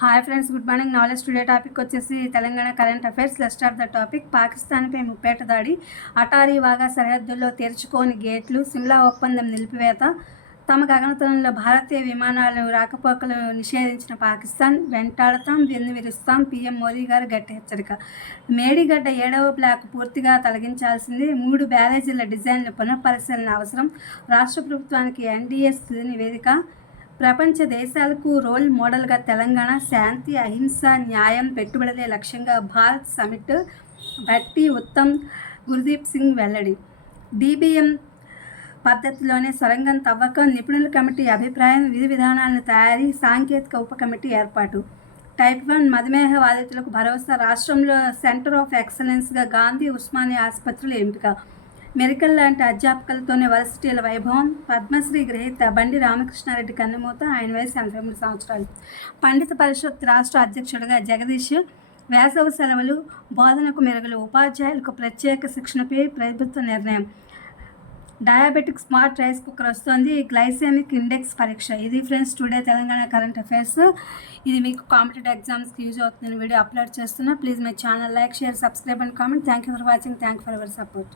Hi friends, good morning. Knowledge today topic వచ్చేసి Telangana current affairs. Let's start the topic. పాకిస్తాన్పై ముప్పేట దాడి, అటారీ వాగా సరిహద్దుల్లో తెరుచుకోని గేట్లు, సిమ్లా ఒప్పందం నిలిపివేత, తమ గగనతలంలో భారతీయ విమానాలు రాకపోకలు నిషేధించిన పాకిస్తాన్, వెంటాడతాం, వెన్నువిరుస్తాం, పీఎం మోదీ గారు గట్టి హెచ్చరిక. మేడిగడ్డ 7వ బ్లాక్ పూర్తిగా తొలగించాల్సిందే, 3 బ్యారేజీల డిజైన్లు పునఃపరిశీలన అవసరం, రాష్ట్ర ప్రభుత్వానికి ఎన్డీఏ తుది నివేదిక. ప్రపంచ దేశాలకు రోల్ మోడల్గా తెలంగాణ, శాంతి, అహింస, న్యాయం, పెట్టుబడులే లక్ష్యంగా భారత్ సమిట్. భట్టి ఉత్తమ్, గుర్దీప్ సింగ్ వెల్లడి. డీబీఎం పద్ధతిలోనే సొరంగం తవ్వకం, నిపుణుల కమిటీ అభిప్రాయం, విధి విధానాలను తయారీ, సాంకేతిక ఉప కమిటీ ఏర్పాటు. టైప్ 1 మధుమేహ బాధితులకు భరోసా, రాష్ట్రంలో సెంటర్ ఆఫ్ ఎక్సలెన్స్గా గాంధీ ఉస్మానియా ఆసుపత్రుల ఎంపిక. మెరికల్ లాంటి అధ్యాపకులతోనే వర్సిటీల వైభవం. పద్మశ్రీ గ్రహీత బండి రామకృష్ణారెడ్డి కన్నుమూత, ఆయన వయసు 83 సంవత్సరాలు. పండిత పరిషత్ రాష్ట్ర అధ్యక్షుడిగా జగదీష్. వేసవి సెలవులు, బోధనకు మెరుగులు, ఉపాధ్యాయులకు ప్రత్యేక శిక్షణపై ప్రభుత్వ నిర్ణయం. డయాబెటిక్ స్మార్ట్ రైస్ కుక్కర్ వస్తుంది. గ్లైసెమిక్ ఇండెక్స్ పరీక్ష. ఇది friends today Telangana current affairs. ఇది మీకు కాంపిటేటివ్ ఎగ్జామ్స్కి యూజ్ అవుతుందని వీడియో అప్లోడ్ చేస్తున్నా. Please my channel like, share, subscribe and comment. Thank you for watching. Thank you for your support.